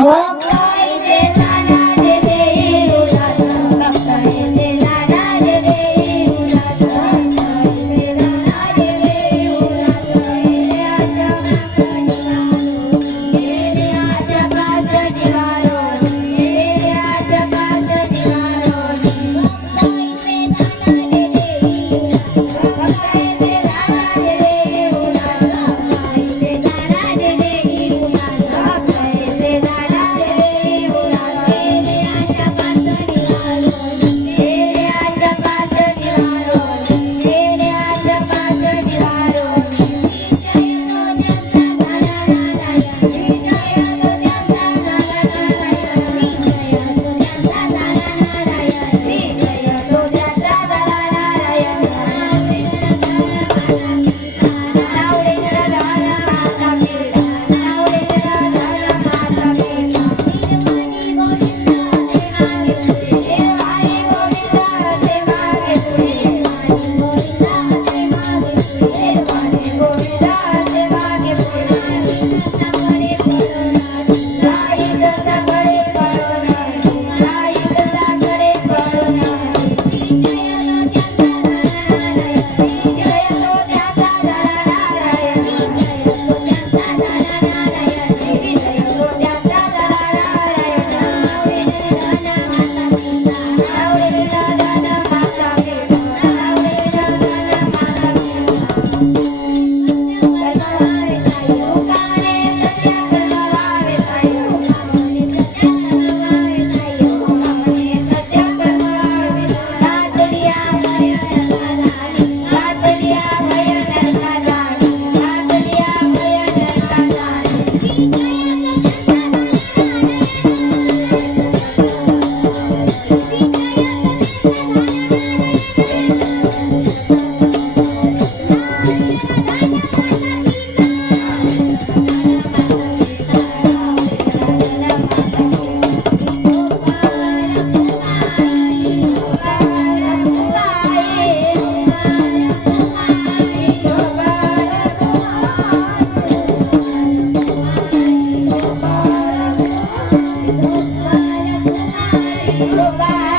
মুখ goodbye.